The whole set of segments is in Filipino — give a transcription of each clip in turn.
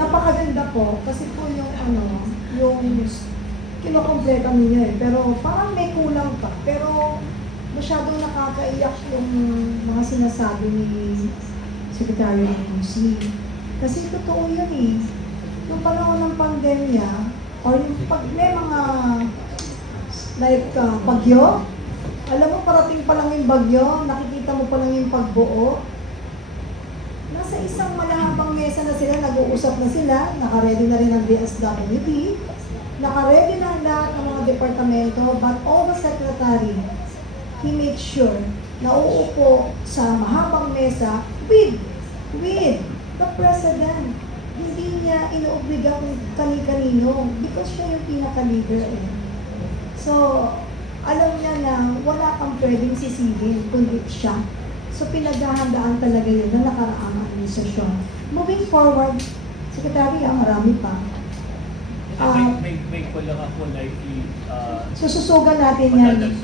Napakaganda po kasi po yung yung kinokompleto ninyo eh. Pero parang may kulang pa. Pero masyadong nakakaiyak yung mga sinasabi ni Secretary Lucy. Kasi totoo yun eh. Yung panahon ng pandemya, or yung pag may mga like bagyo, alam mo parating pa lang yung bagyo, nakikita mo pa lang yung pagbuo. Nasa isang malahabang mesa na sila, nag-uusap na sila, naka-ready na rin ang DSWD, naka-ready na ang lahat ng mga departamento, but all the secretary, he makes sure na uupo sa mahabang mesa with the president. Hindi niya inuobliga kung kani-kanino because siya yung pinaka-leader eh. So, alam niya na wala kang pwedeng sisihin kundi siya. So, pinaghahandaan talaga yun na nakaraang administrasyon. Moving forward, Secretary, marami pa. May kulang ako likely. Sususugan natin yan.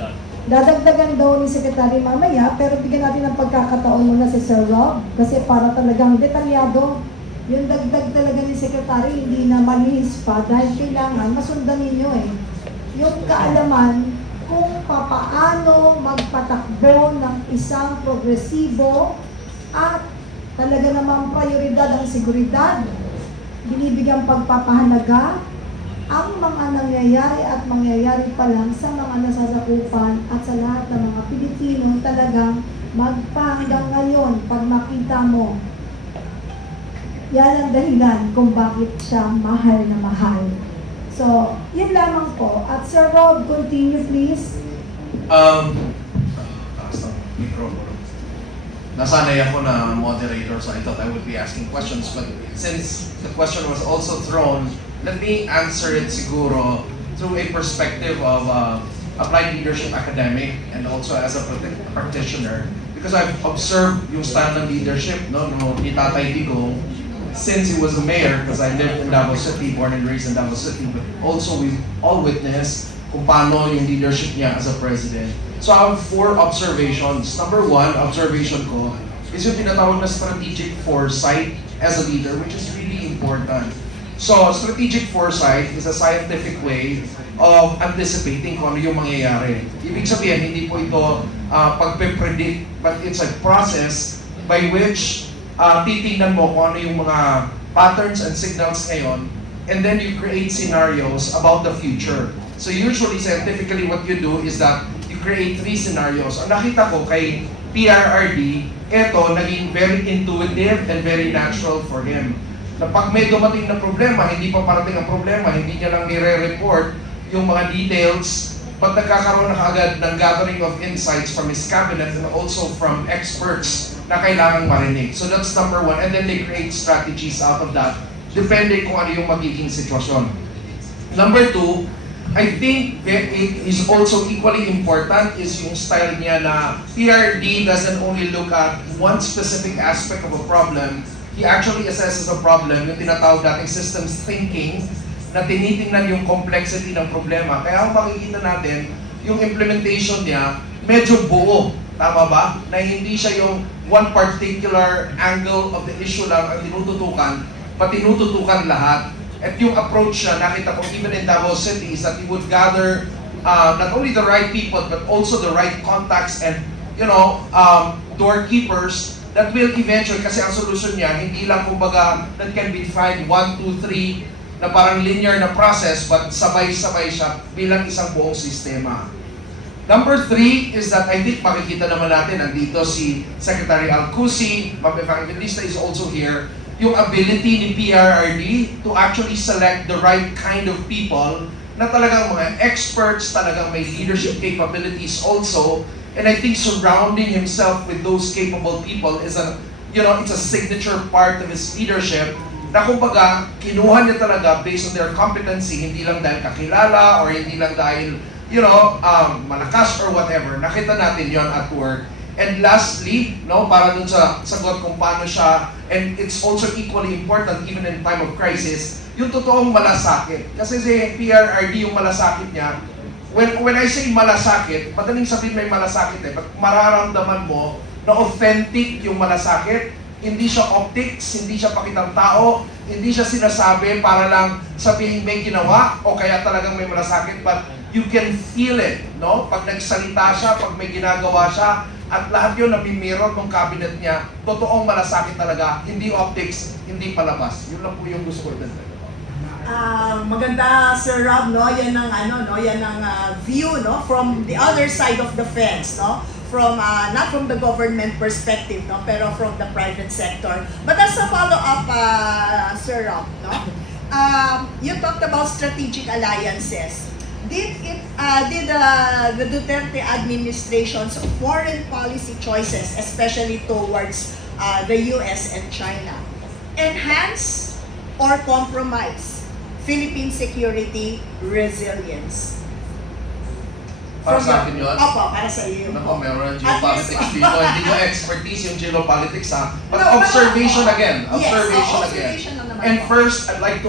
Dadagdagan daw ni Secretary mamaya, pero bigyan natin ng pagkakataon muna si Sir Rob kasi para talagang detalyado. Yung dagdag talaga ni Secretary, hindi na malihis pa dahil kailangan masundan ninyo eh. Yung kaalaman kung papaano magpatakbo ng isang progresibo at talaga namang prioridad ang seguridad, binibigyan pagpapahalaga ang mga nangyayari at mangyayari pa lang sa mga nasasakupan at sa lahat ng mga Pilipino talagang magpahanggang ngayon pag makita mo. Yan ang dahilan kung bakit siya mahal na mahal. So, yun lamang po. At Sir Rob, continue please. Nasanay ako na moderator, so I thought I would be asking questions. But since the question was also thrown, let me answer it siguro through a perspective of applied leadership academic and also as a practitioner. Because I've observed yung style ng leadership ni Tatay Digong since he was the mayor, because I lived in Davao City, born and raised in Davao City, but also we all witnessed kung paano yung leadership niya as a president. So I have 4 observations. Number 1, observation ko, is yung tinatawag na strategic foresight as a leader, which is really important. So, strategic foresight is a scientific way of anticipating kung ano yung mangyayari. Ibig sabihin, hindi po ito pagpe-predict, but it's a process by which titingnan mo kung ano yung mga patterns and signals ngayon, and then you create scenarios about the future. So usually, scientifically, what you do is that you create 3 scenarios. Ang nakita ko kay PRRD, eto, naging very intuitive and very natural for him. Na pag may dumating na problema, hindi pa parating ang problema, hindi niya lang nire-report yung mga details, but nagkakaroon na kaagad ng gathering of insights from his cabinet and also from experts na kailangang marinig. So that's number 1. And then they create strategies out of that, depende kung ano yung magiging sitwasyon. Number 2, I think that it is also equally important is yung style niya na PRD doesn't only look at one specific aspect of a problem, he actually assesses a problem, yung tinatawag nating systems thinking, na tinitingnan yung complexity ng problema. Kaya ang makikita natin, yung implementation niya, medyo buo. Tama ba? Na hindi siya yung one particular angle of the issue lang ang tinututukan, pati tinututukan lahat. At yung approach niya, nakita ko even in Davao City, is that he would gather not only the right people, but also the right contacts and, doorkeepers that will eventually, kasi ang solution niya, hindi lang kumbaga that can be defined 1, 2, 3 na parang linear na process, but sabay-sabay siya bilang isang buong sistema. Number 3 is that I think makikita naman natin, nandito si Secretary Alcusi, Ma'am Evangelista is also here, yung ability ni PRRD to actually select the right kind of people na talagang mga experts, talagang may leadership capabilities also. And I think surrounding himself with those capable people is it's a signature part of his leadership na kumbaga, kinuha niya talaga based on their competency, hindi lang dahil kakilala or hindi lang dahil, malakas or whatever. Nakita natin yon at work. And lastly, para dun sa sagot kung paano siya, and it's also equally important even in time of crisis, yung totoong malasakit. Kasi si PRRD, yung malasakit niya, when I say malasakit, madaling sabihin may malasakit but mararamdaman mo na authentic yung malasakit, hindi siya optics, hindi siya pakitang tao, hindi siya sinasabi para lang sabihin may ginawa o kaya talagang may malasakit, but you can feel it, no? Pag nagsalita siya, pag may ginagawa siya, at lahat yun nabimirror ng cabinet niya, totoong malasakit talaga, hindi optics, hindi palabas. Yun lang po yung gusto ko din. Maganda, Sir Rob, no? Yan ang yan ang view, no, from the other side of the fence, no? From not from the government perspective, no, pero from the private sector. But as a follow-up, Sir Rob, no? You talked about strategic alliances. Did the Duterte administration's foreign policy choices, especially towards the US and China, enhance or compromise Philippine security resilience? Para sa akin yun? Opo, para sa iyo. Nako, meron ng At geopolitics least- dito. Hindi ko expertise yung geopolitics ha. But No, observation again. Yes, Observation again. observation lang naman And po. first, I'd like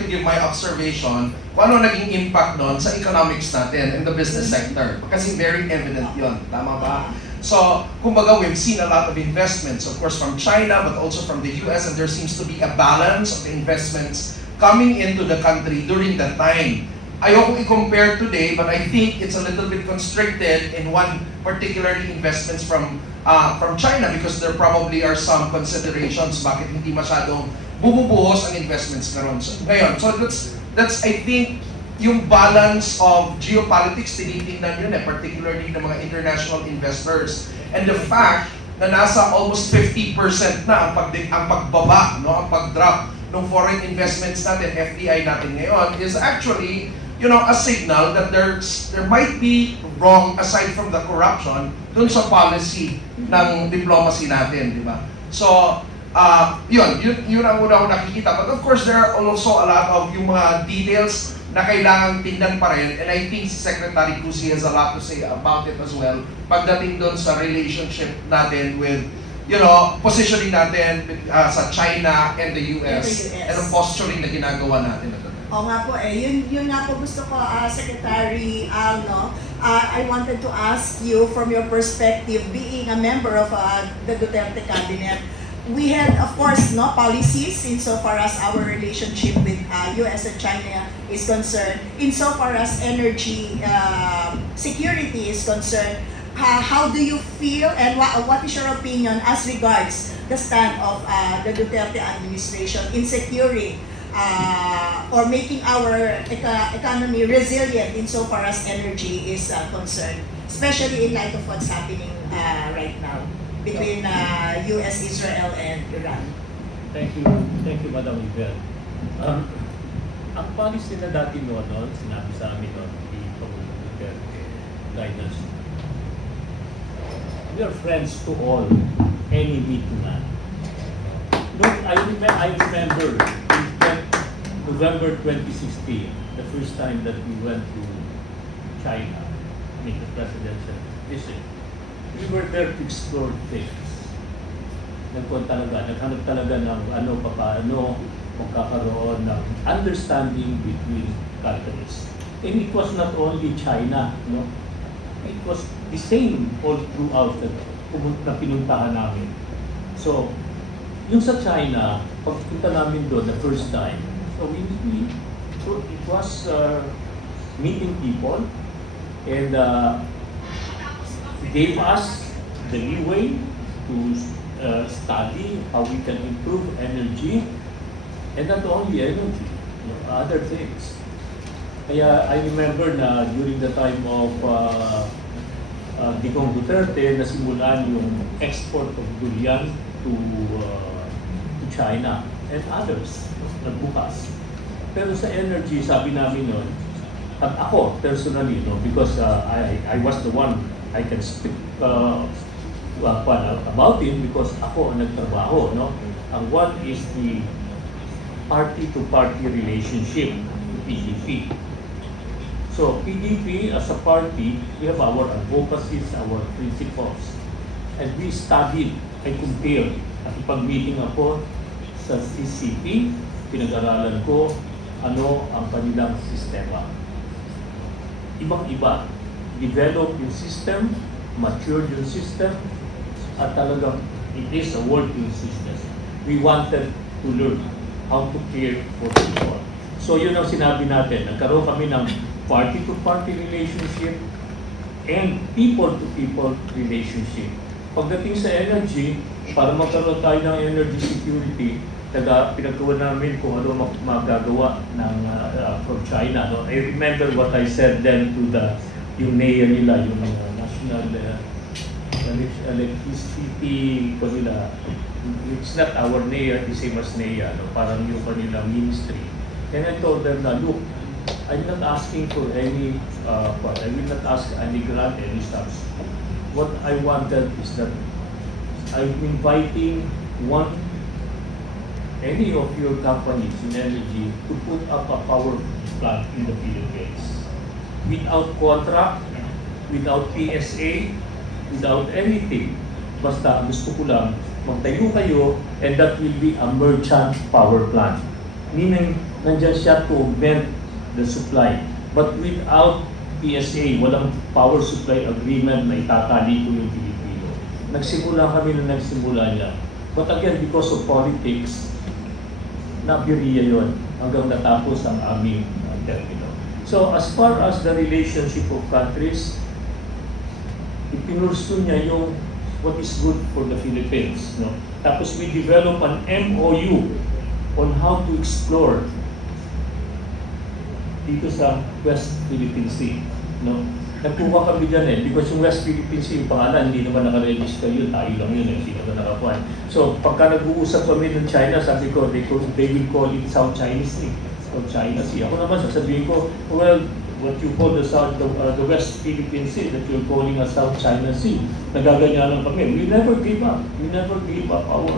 to give my observation kung ano naging impact nun sa economics natin in the business sector. Kasi very evident yun. Tama ba? So, kumbaga, we've seen a lot of investments, of course, from China, but also from the US, and there seems to be a balance of the investments coming into the country during that time. Ayoko i-compare today, but I think it's a little bit constricted in one particularly investments from China because there probably are some considerations bakit hindi masyadong bububuhos ang investments ngayon. So that's I think yung balance of geopolitics tinitingnan yun particularly ng mga international investors. And the fact na nasa almost 50% na ang pagbaba, no, ang pag-drop ng foreign investments natin, FDI natin ngayon, is actually, you know, a signal that there might be wrong aside from the corruption dun sa policy ng diplomacy natin, di ba? So, yun ang una ko nakikita. But of course, there are also a lot of yung mga details na kailangang tingnan pa rin, and I think si Secretary Cusi has a lot to say about it as well pagdating dun sa relationship natin with, you know, positioning natin sa China and the US, and ang posturing na ginagawa natin. Oo nga po yun nga po gusto ko, Secretary Al, no? I wanted to ask you from your perspective, being a member of the Duterte cabinet, we had, of course, no, policies insofar as our relationship with US and China is concerned, insofar as energy security is concerned. How do you feel, and what is your opinion as regards the stand of the Duterte administration in securing or making our economy resilient insofar as energy is concerned, especially in light of what's happening right now between US, Israel, and Iran? Thank you, Madam Ibel. Ang policy na dati noon, sinabi sa amin noon, the Pangulong Duterte guidance, we are friends to all, enemy to none. Look, I remember in November 2016, the first time that we went to China, make the presidential visit. We were there to explore things. Naghanap talaga ng paano magkakaroon ng understanding between countries. And it was not only China, no? It was the same all throughout na pinuntahan namin. So, yung sa China, pagpunta namin doon the first time, so it was meeting people, and gave us the leeway to study how we can improve energy, and not only energy, other things. Kaya I remember na during the time of Digong Duterte, nasimulan yung export of durian to China and others, nagbukas. Pero sa energy, sabi namin nun, at ako personally, because I was the one, I can speak about it because ako ang nagtrabaho. Ang one is the party-to-party relationship, PDP. So PDP as a party, we have our advocacies, our principles, and we studied and compared. At ipag-meeting ako sa CCP, pinag-aralan ko ano ang kanilang sistema. Ibang-iba, develop yung system, mature yung system, at talagang it is a working system. We wanted to learn. how to care for people. So yun ang sinabi natin, nagkaroon kami ng party-to-party relationship and people-to-people relationship. Pagdating sa energy, para magkaroon tayo ng energy security, pinagawa namin kung ano magagawa ng from China. No? I remember what I said then to yung NEA nila, yung National Electricity ko nila. It's not our NEA, the same as NEA, no? Parang yung kanila ministry. And I told them na, look, I'm not asking for any, I will not ask any grant, any stuff. What I wanted is that I'm inviting any of your companies in energy to put up a power plant in the Philippines. Without contract, without PSA, without anything. Basta gusto ko lang, magtayo kayo and that will be a merchant power plant. Meaning, nandyan siya to augment the supply. But without PSA, walang power supply agreement na itatali ko yung Pilipino. Nagsimula kami na nagsimula niya. But again, because of politics, nabiriya yun hanggang natapos ang aming termino. So as far as the relationship of countries, ipinursu niya yung what is good for the Philippines. No? Tapos we develop an MOU on how to explore dito sa West Philippine Sea. No? Nagkuha kami dyan because yung West Philippine Sea, yung pangalan, hindi naman nakaregister yun, tayo lang yun, hindi naman nakakuha. So, pagka nag-uusap kami ng China, sabi ko, they will call it South China Sea. South China Sea. Ako naman, sasabihin ko, well, what you call the West Philippine Sea, that you're calling a South China Sea. Nagaganyanan kami. We never give up. We never give up our...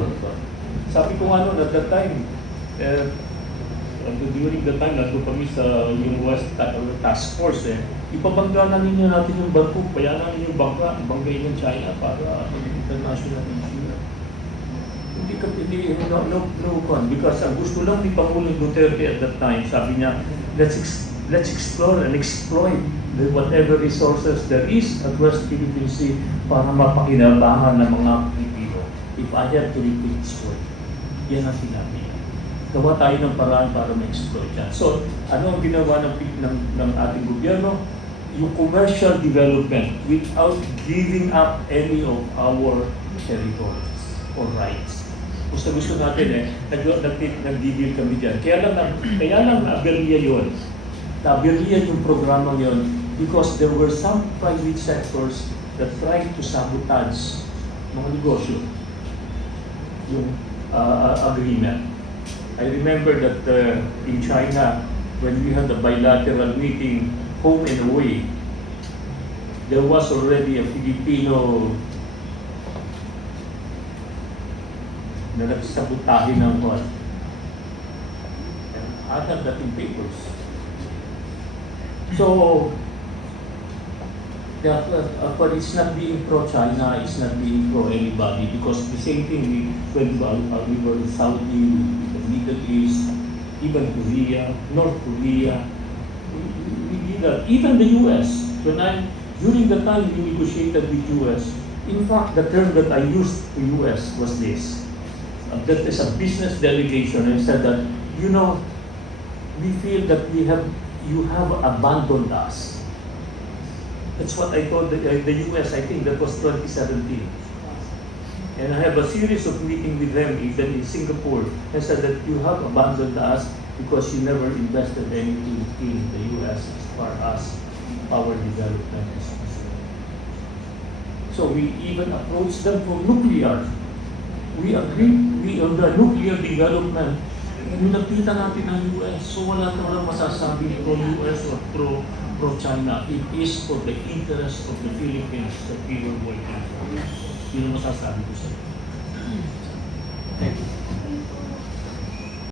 Sabi ko at that time, during the time, nandun kami sa yung West Task Force, ipabangga na ninyo natin yung barko, kaya na ninyo banggay ng China para international issue. No, because ang gusto lang ni Pangulong Duterte at that time, sabi niya, let's explore and exploit whatever resources there is at West Philippine Sea para mapakinabangan ng mga Pilipino. If I have to repeat, exploit. Yan ang sinabi niya. Gawa tayo ng paraan para ma-exploit yan. So, ano ang ginawa ng ating gobyerno? Yung commercial development without giving up any of our territories or rights. Gusto natin nag-deal kami dyan. Kaya lang na-aberya yun. Na-aberya yung programa yun because there were some private sectors that tried to sabotage mga negosyo. Yung agreement. I remember that in China, when we had a bilateral meeting, home and away, there was already a Filipino na nagsabotahe ng what? I have that in papers. So, but it's not being pro-China, it's not being pro-anybody because the same thing when we were in Saudi, the Middle East, even Korea, North Korea, we did that. Even the US, during the time we negotiated with US, in fact, the term that I used to US was this. That is a business delegation. I said that, we feel that you have abandoned us. That's what I told the US, I think that was 2017. And I have a series of meetings with them, even in Singapore. I said that you have abandoned us because you never invested anything in the US as far as our development is concerned. So we even approached them for nuclear. We agreed on the nuclear development. Nilapitan natin ang US, so wala masasabi pro-US or pro-China. It is for the interest of the Philippines that we were working for. Yun ang masasabi ko sa inyo. Thank you.